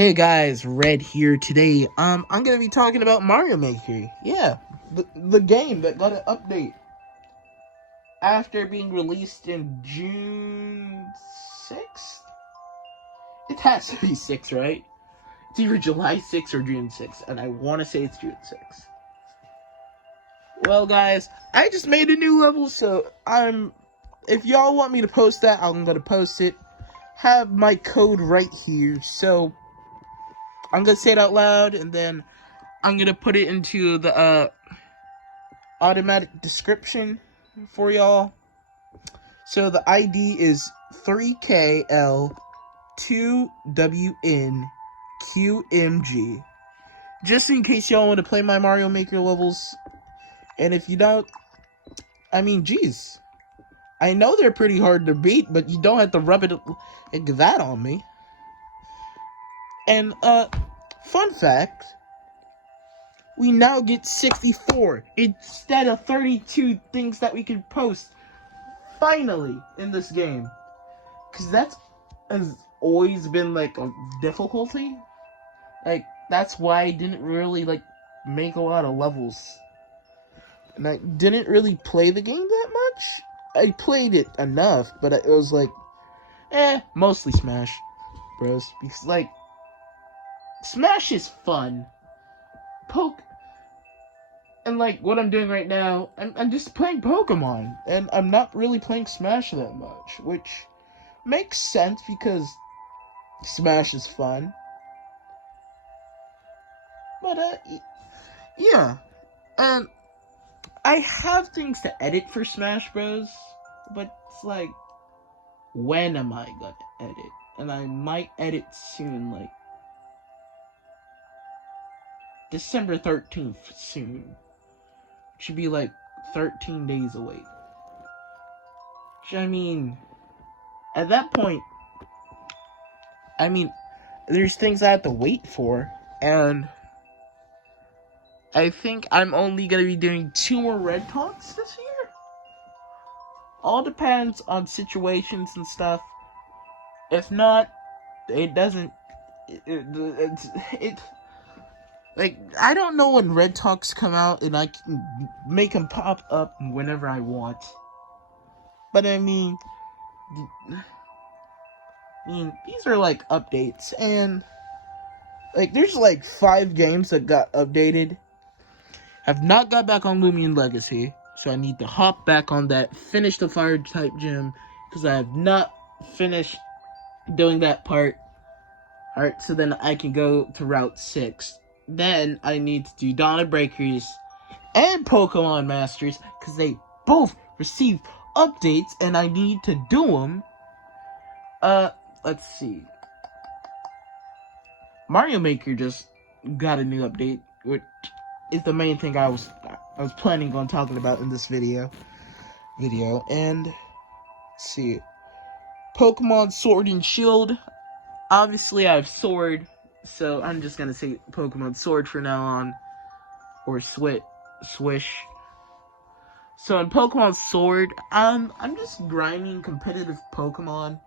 Hey guys, Red here today. I'm gonna be talking about Mario Maker. Yeah, the game that got an update after being released in June 6th. It has to be 6, right? It's either July 6th or June 6th, and I want to say it's June 6th. Well, guys, I just made a new level, so if y'all want me to post that, I'm gonna post it. Have my code right here, so I'm gonna say it out loud, and then I'm gonna put it into the automatic description for y'all. So the ID is 3KL2WNQMG. Just in case y'all want to play my Mario Maker levels. And if you don't, geez. I know they're pretty hard to beat, but you don't have to rub it like that on me. And, fun fact, we now get 64 instead of 32 things that we can post finally in this game. Because that's has always been like a difficulty. Like, that's why I didn't really like make a lot of levels. And I didn't really play the game that much. I played it enough, but it was like, mostly Smash Bros. Because like, Smash is fun. And like what I'm doing right now, I'm just playing Pokemon, and I'm not really playing Smash that much, which makes sense because Smash is fun. But yeah, and I have things to edit for Smash Bros, but it's like, when am I gonna edit? And I might edit soon, like December 13th soon. Should be like 13 days away. At that point, there's things I have to wait for, and I think I'm only gonna be doing 2 more Red Talks this year. All depends on situations and stuff. If not, it doesn't. Like, I don't know when Red Talks come out, and I can make them pop up whenever I want. But these are like updates, and like there's like 5 games that got updated. Have not got back on Lumion Legacy, so I need to hop back on that, finish the fire type gym, because I have not finished doing that part. Alright, so then I can go to Route 6. Then I need to do Dawn of Breakers and Pokemon Masters, because they both receive updates, and I need to do them. Let's see. Mario Maker just got a new update, which is the main thing I was planning on talking about in this video. And let's see. Pokemon Sword and Shield. Obviously, I have Sword, so I'm just gonna say Pokemon Sword for now on, or SwSh. So in Pokemon Sword, I'm just grinding competitive Pokemon,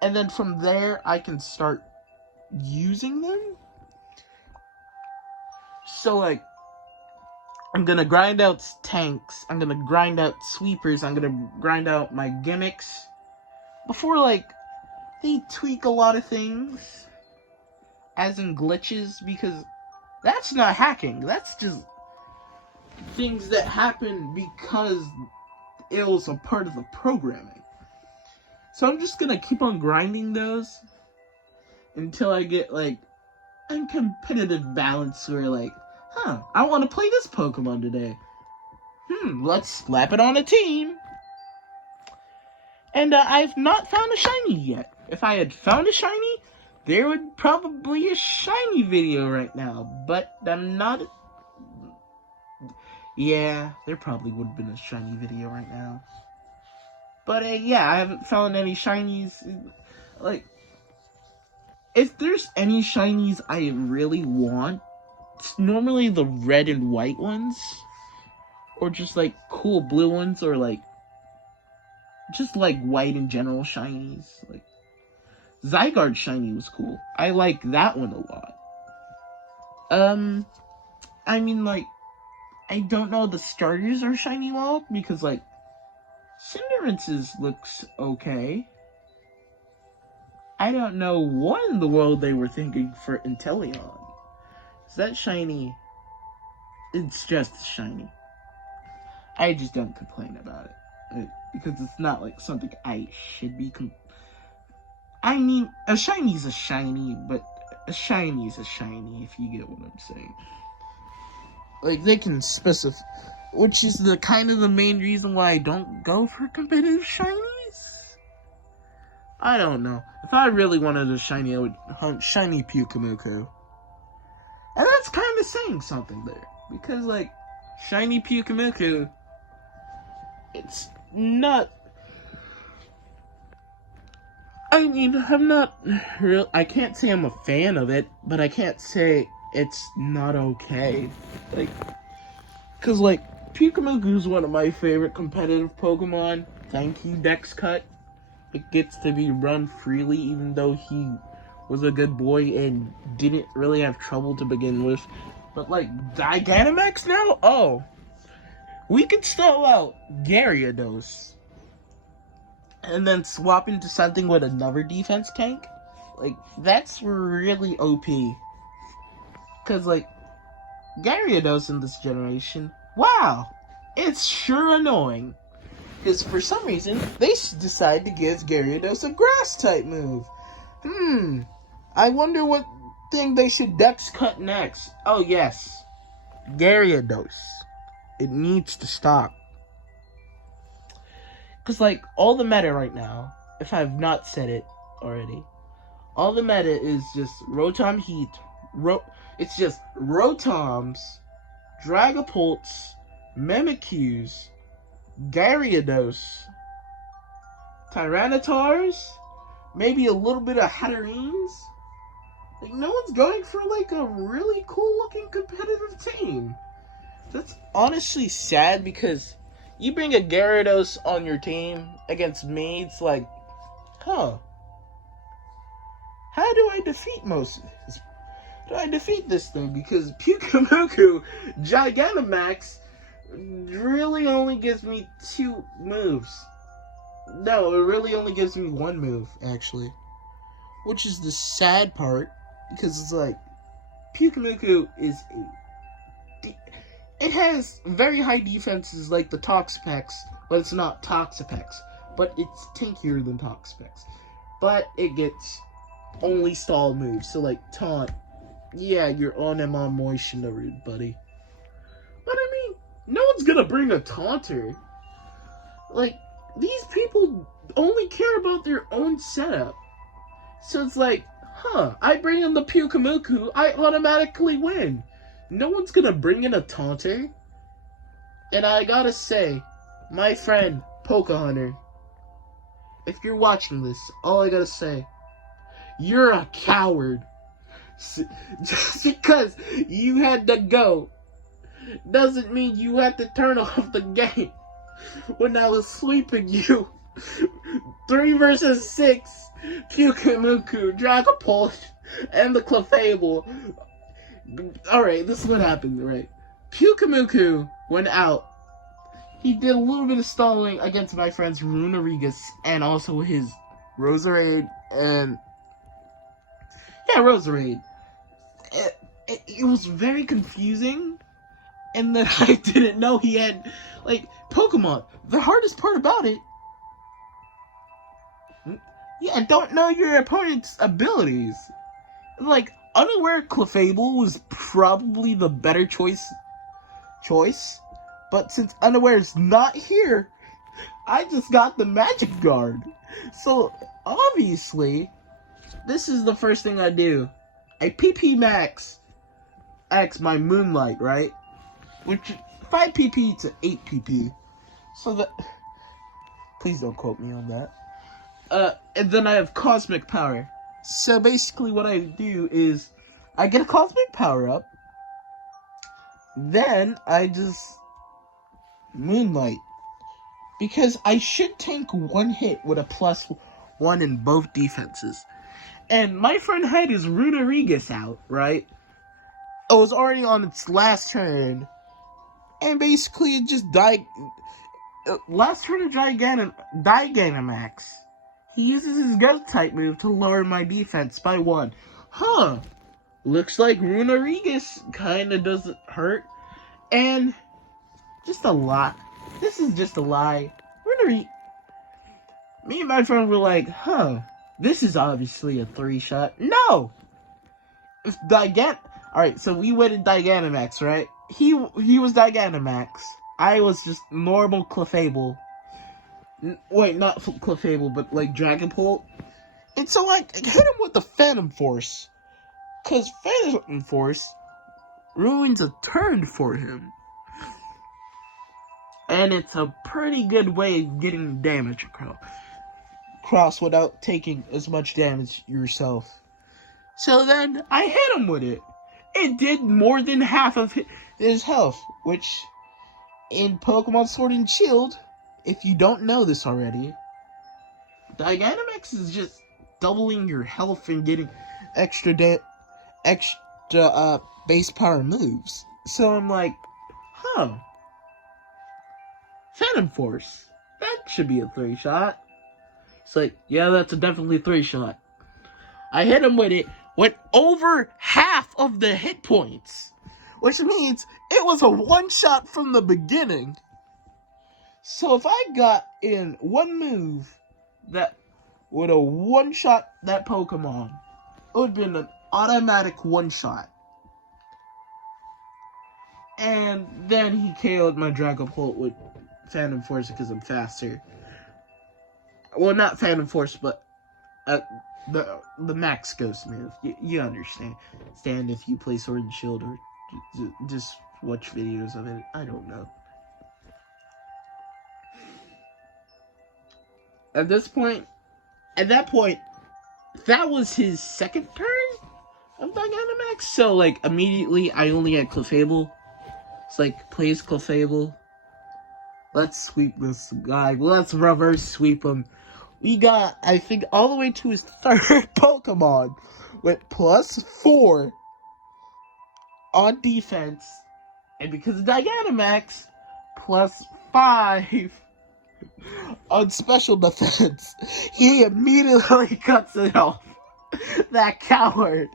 and then from there I can start using them. So like, I'm gonna grind out tanks, I'm gonna grind out sweepers, I'm gonna grind out my gimmicks before like they tweak a lot of things, as in glitches, because that's not hacking, that's just things that happen because it was a part of the programming. So I'm just gonna keep on grinding those until I get like a competitive balance where like, I want to play this Pokemon today. Let's slap it on a team. And I've not found a shiny yet. If I had found a shiny, there would probably be a shiny video right now. But I'm not. Yeah, there probably would have been a shiny video right now. But yeah, I haven't found any shinies. Like, if there's any shinies I really want, it's normally the red and white ones, or just like cool blue ones, or like just like white in general shinies. Like, Zygarde shiny was cool. I like that one a lot. I mean, like, I don't know the starters are shiny well, because, like, Cinderance's looks okay. I don't know what in the world they were thinking for Inteleon. Is that shiny? It's just shiny. I just don't complain about it. Because it's not, like, something I should be I mean, a shiny's a shiny, but a shiny's a shiny, if you get what I'm saying. Like, they can specify, which is the kind of the main reason why I don't go for competitive shinies? I don't know. If I really wanted a shiny, I would hunt shiny Pyukumuku. And that's kind of saying something there. Because, like, shiny Pyukumuku, it's not... I mean, I'm not real. I can't say I'm a fan of it, but I can't say it's not okay. Like, cause like Pyukumuku is one of my favorite competitive Pokemon. Thank you, Dex Cut. It gets to be run freely, even though he was a good boy and didn't really have trouble to begin with. But like Gigantamax now, oh, we could stall out Gyarados. And then swap into something with another defense tank? Like, that's really OP. Because, like, Gyarados in this generation, wow, it's sure annoying. Because for some reason, they decide to give Gyarados a grass-type move. I wonder what thing they should Dex Cut next. Oh, yes. Gyarados. It needs to stop. Because, like, all the meta right now, if I've not said it already, all the meta is just Rotom Heat. It's just Rotoms, Dragapults, Mimikyus, Gyarados, Tyrannitars, maybe a little bit of Hatterines. Like, no one's going for, like, a really cool-looking competitive team. That's honestly sad because... You bring a Gyarados on your team against me, it's like, huh. How do I defeat this thing? Because Pyukumuku Gigantamax really only gives me 2 moves. No, it really only gives me 1 move, actually. Which is the sad part, because it's like, Pyukumuku is it has very high defenses like the Toxapex, but it's not Toxapex. But it's tankier than Toxapex. But it gets only stall moves, so like Taunt. Yeah, you're on him on Moisture, buddy. But I mean, no one's gonna bring a Taunter. Like, these people only care about their own setup. So it's like, I bring in the Pyukumuku, I automatically win. No one's gonna bring in a Taunter. And I gotta say, my friend, Pokehunter, if you're watching this, all I gotta say, you're a coward. Just because you had to go doesn't mean you had to turn off the game when I was sweeping you. 3 versus 6, Pyukumuku, Dragapult, and the Clefable. Alright, this is what happened, right? Pyukumuku went out. He did a little bit of stalling against my friends Runarigus and also his Roserade and... Yeah, Roserade. It was very confusing. And then I didn't know he had... Like, Pokemon, the hardest part about it... Yeah, don't know your opponent's abilities. Like, Unaware Clefable was probably the better choice. But since Unaware's not here, I just got the Magic Guard. So, obviously, this is the first thing I do. I PP Max my Moonlight, right? Which, 5 PP to 8 PP. So that... Please don't quote me on that. And then I have Cosmic Power. So basically what I do is, I get a Cosmic Power up, then I just Moonlight. Because I should tank 1 hit with a +1 in both defenses. And my friend had his Runarigus out, right? It was already on its last turn. And basically it just died. Last turn of Gigantamax. He uses his Ghost type move to lower my defense by 1. Huh. Looks like Runarigus kinda doesn't hurt. And just a lot. This is just a lie. Me and my friend were like, huh. This is obviously a 3-shot. No! If Alright, so we went in Gigantamax, right? He was Gigantamax. I was just normal Clefable. Wait, not Clefable, but like Dragapult. And so I hit him with the Phantom Force. Because Phantom Force ruins a turn for him. And it's a pretty good way of getting damage across without taking as much damage yourself. So then I hit him with it. It did more than half of his health, which in Pokemon Sword and Shield, if you don't know this already, Gigantamax is just doubling your health and getting extra base power moves. So I'm like, huh. Phantom Force. That should be a 3-shot. It's like, yeah, that's definitely a 3-shot. I hit him with it, went over half of the hit points. Which means it was a 1-shot from the beginning. So if I got in one move that would have 1-shot that Pokemon, it would have been an automatic 1-shot. And then he KO'd my Dragapult with Phantom Force because I'm faster. Well, not Phantom Force, but the Max Ghost move. You understand. Stand if you play Sword and Shield or just watch videos of it. I don't know. At that point, that was his second turn of Gigantamax. So, like, immediately I only had Clefable. It's like, plays Clefable. Let's sweep this guy. Let's reverse sweep him. We got, I think, all the way to his third Pokemon with +4 on defense. And because of Gigantamax, +5 on special defense. He immediately cuts it off. That coward.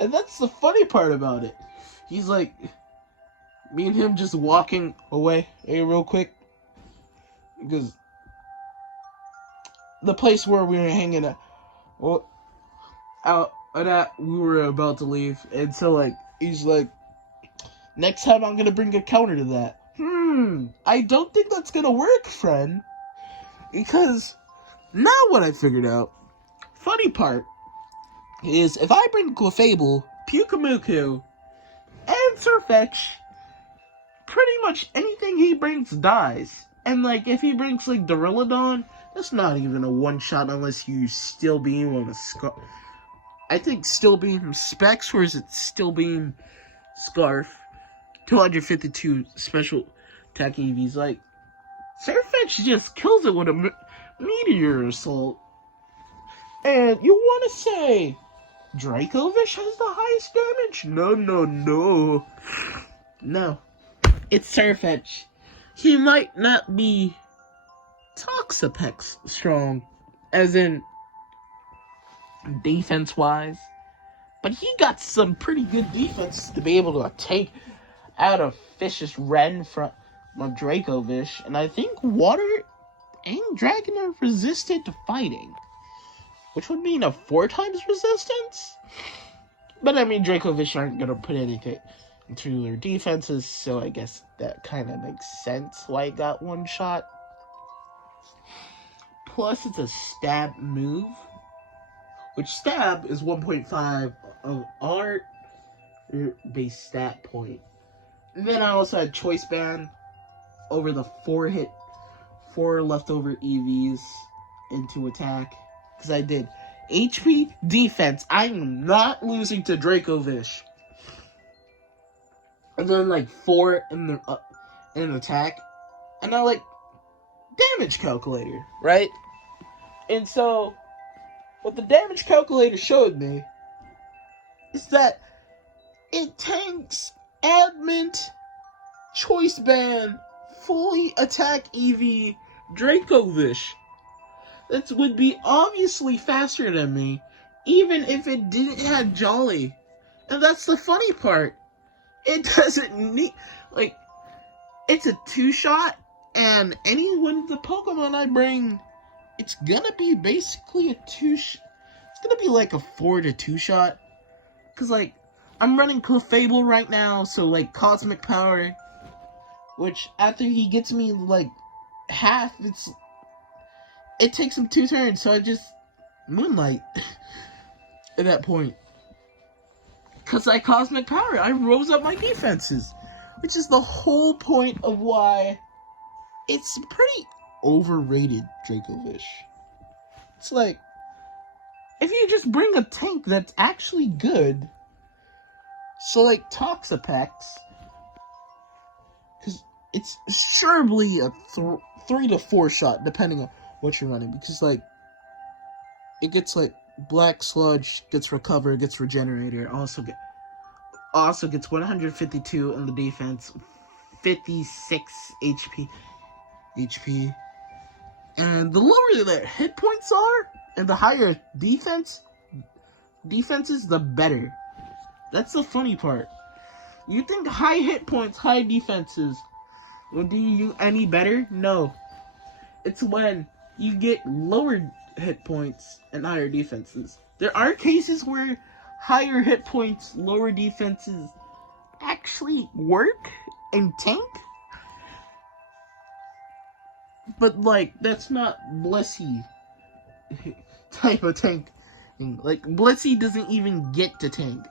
And that's the funny part about it. He's like, me and him just walking away, real quick. Because the place where we were hanging out, we were about to leave. And so, like, he's like, next time I'm gonna bring a counter to that. I don't think that's gonna work, friend. Because now what I figured out, funny part, is if I bring Clefable, Pyukumuku, and SwSh, pretty much anything he brings dies. And like, if he brings like Duraludon, that's not even a 1-shot unless you Steel Beam on a I think Steel Beam Specs, or is it Steel Beam Scarf? 252 special attack EVs. Like, SwSh just kills it with a Meteor Assault. And you want to say Dracovish has the highest damage? No. No. It's SwSh. He might not be Toxapex strong, as in defense-wise, but he got some pretty good defense to be able to take out a vicious Ren from Dracovish, and I think Water and Dragon are resistant to fighting, which would mean a 4 times resistance. But I mean, Dracovish aren't gonna put anything into their defenses, so I guess that kind of makes sense why it got 1-shot. Plus, it's a stab move, which stab is 1.5 of our base stat point. And then I also had Choice Band over the 4 leftover EVs into attack. Because I did HP, defense. I'm not losing to Dracovish. And then like 4 in attack. And I like damage calculator, right? And so what the damage calculator showed me is that it tanks Adamant, Choice Band, fully attack EV Dracovish. That would be obviously faster than me, even if it didn't have Jolly. And that's the funny part. It doesn't need, like, it's a 2-shot, and any one of the Pokemon I bring, it's gonna be basically a it's gonna be like a 4-2 shot. Cause like, I'm running Clefable right now, so like Cosmic Power, which after he gets me like half, it takes him 2 turns, so I just Moonlight at that point. Cause I Cosmic Power, I rose up my defenses, which is the whole point of why it's pretty overrated, Dracovish. It's like, if you just bring a tank that's actually good, so like Toxapex, because it's surely a 3 to 4 shot, depending on what you're running, because like, it gets like Black Sludge, gets Recover, gets Regenerator, also gets 152 in the defense, 56 HP. And the lower their hit points are, and the higher defenses, the better. That's the funny part. You think high hit points, high defenses will do you any better? No. It's when you get lower hit points and higher defenses. There are cases where higher hit points, lower defenses actually work and tank. But like, that's not Blissey type of tank. Like, Blissey doesn't even get to tank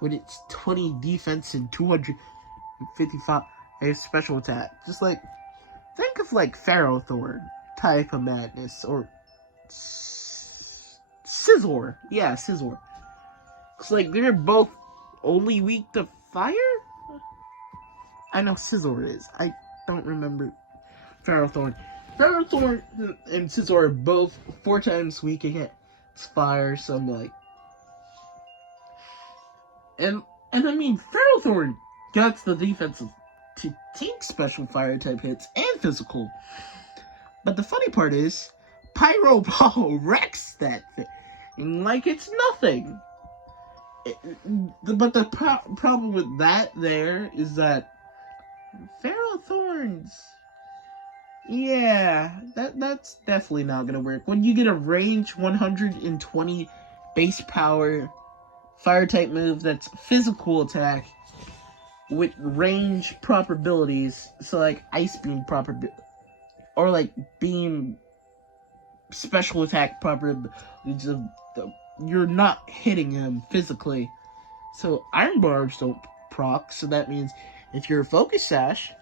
with its 20 defense and 255 special attack. Just like, think of like Ferrothorn type of madness, or Scizor. Yeah, Scizor. It's like they're both only weak to fire? I know Scizor is. I don't remember Ferrothorn. Ferrothorn and Scizor are both 4 times weak against fire, so I'm like... And I mean, Ferrothorn got the defense to take special fire type hits and physical. But the funny part is, Pyro Ball wrecks that thing like it's nothing. But the problem with that there is that Ferrothorns, yeah, that's definitely not gonna work. When you get a range 120 base power fire type move that's physical attack with range proper abilities, so like Ice Beam proper, or like Beam special attack proper, you're not hitting him physically. So Iron Barbs don't proc, so that means if you're a Focus Sash,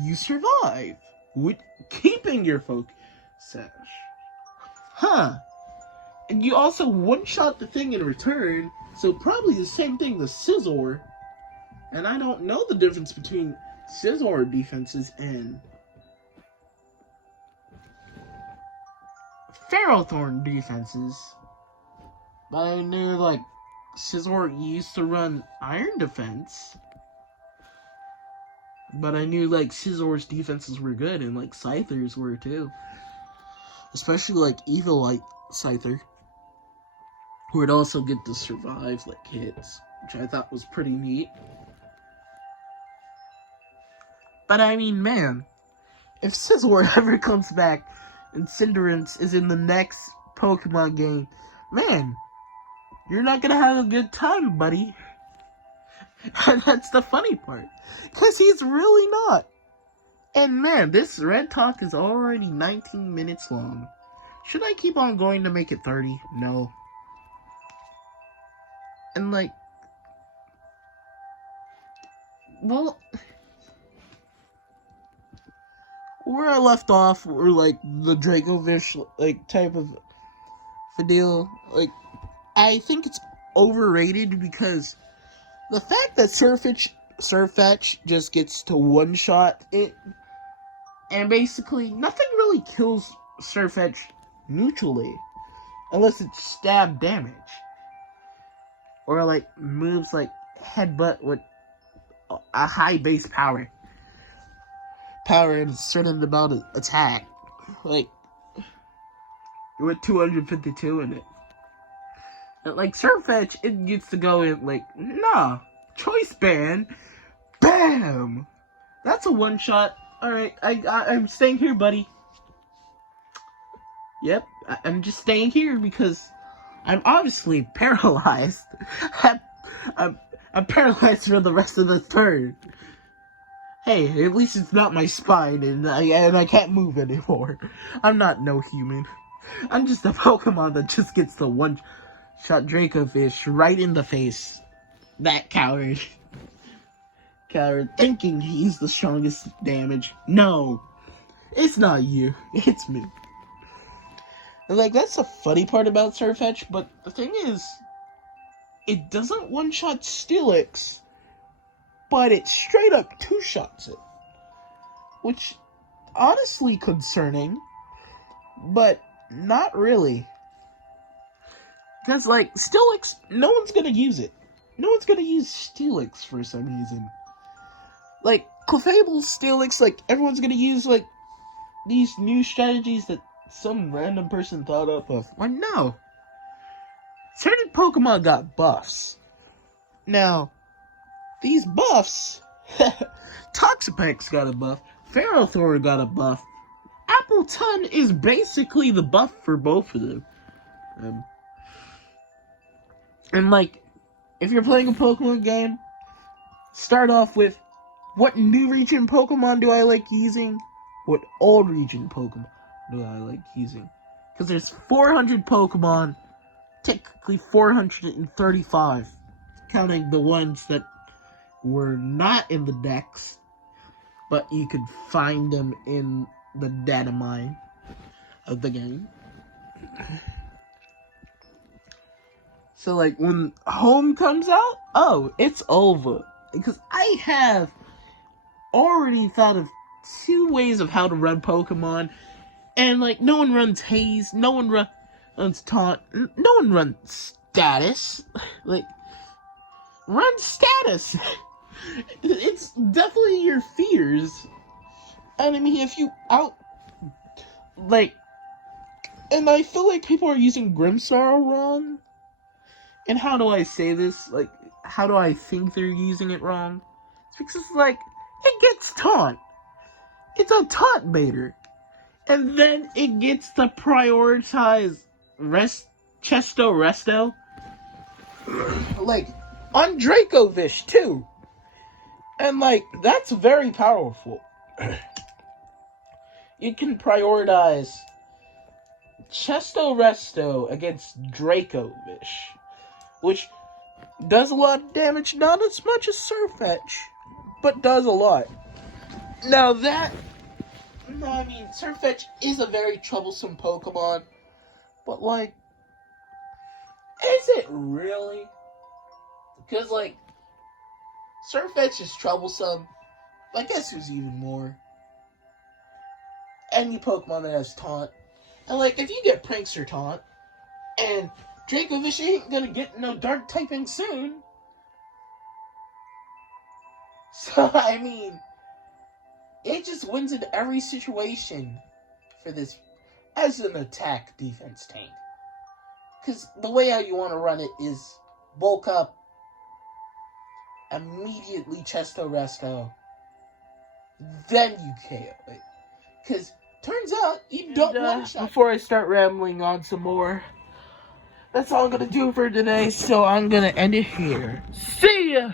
you survive with keeping your Focus Sash. And you also one-shot the thing in return, so probably the same thing with Scizor. And I don't know the difference between Scizor defenses and Ferrothorn defenses. But I knew, like, Scizor used to run Iron Defense. But I knew, like, Scizor's defenses were good, and, like, Scyther's were, too. Especially, like, Evilite Scyther, who would also get to survive, like, hits, which I thought was pretty neat. But, I mean, man, if Scizor ever comes back and Cinderace is in the next Pokemon game, man, you're not gonna have a good time, buddy. And that's the funny part, because he's really not. And man, this Red Talk is already 19 minutes long. Should I keep on going to make it 30? No. And like, well, where I left off were like the Dracovish like type of deal. Like, I think it's overrated because the fact that Surfetch just gets to one-shot it, and basically nothing really kills Surfetch neutrally. Unless it's stab damage. Or like moves like headbutt with a high base power. Power and a certain amount of attack. Like, with 252 in it. And like SwSh, it gets to go in like, nah. Choice band. Bam! That's a one shot. Alright, I'm staying here, buddy. Yep, I'm just staying here because I'm obviously paralyzed. I'm paralyzed for the rest of the turn. Hey, at least it's not my spine, and I can't move anymore. I'm not no human. I'm just a Pokemon that just gets the one-shot Dracovish right in the face. That coward. Coward, thinking he's the strongest damage. No, it's not you. It's me. And like, that's the funny part about SwSh, but the thing is, it doesn't one-shot Steelix, but it straight up two-shots it. Which, honestly concerning, but not really. Because, like, Steelix, no one's gonna use it. No one's gonna use Steelix for some reason. Like, Clefable's Steelix, like, everyone's gonna use, like, these new strategies that some random person thought up of. Well, no. Certain Pokemon got buffs. Now, these buffs, Toxapex got a buff, Ferrothor got a buff, Appletun is basically the buff for both of them. And like, if you're playing a Pokemon game, start off with, what new region Pokemon do I like using? What old region Pokemon do I like using? Because there's 400 Pokemon, technically 435, counting the ones that were not in the decks, but you could find them in the data mine of the game. So like, when Home comes out, oh, it's over. Because I have already thought of 2 ways of how to run Pokemon, and like, no one runs Haze, no one runs Taunt, no one runs Status. Like, run Status. It's definitely your fears. And I mean, if you and I feel like people are using Grimmsnarl wrong. And how do I say this? Like, how do I think they're using it wrong? It's because, like, it gets taunt. It's a taunt baiter. And then it gets to prioritize Chesto Resto. Like, on Dracovish, too. And, like, that's very powerful. You can prioritize Chesto Resto against Dracovish, which does a lot of damage, not as much as SwSh, but does a lot. Now SwSh is a very troublesome Pokemon, but like, is it really? Because like, SwSh is troublesome, but guess who's even more? Any Pokemon that has Taunt. And like, if you get Prankster Taunt, and Dracovish ain't gonna get no Dark typing soon. So, I mean, it just wins in every situation for this as an attack defense tank. Because the way how you want to run it is bulk up, immediately Chesto Resto, then you KO it. Because turns out you don't one shot. Before I start rambling on some more, that's all I'm gonna do for today, so I'm gonna end it here. See ya!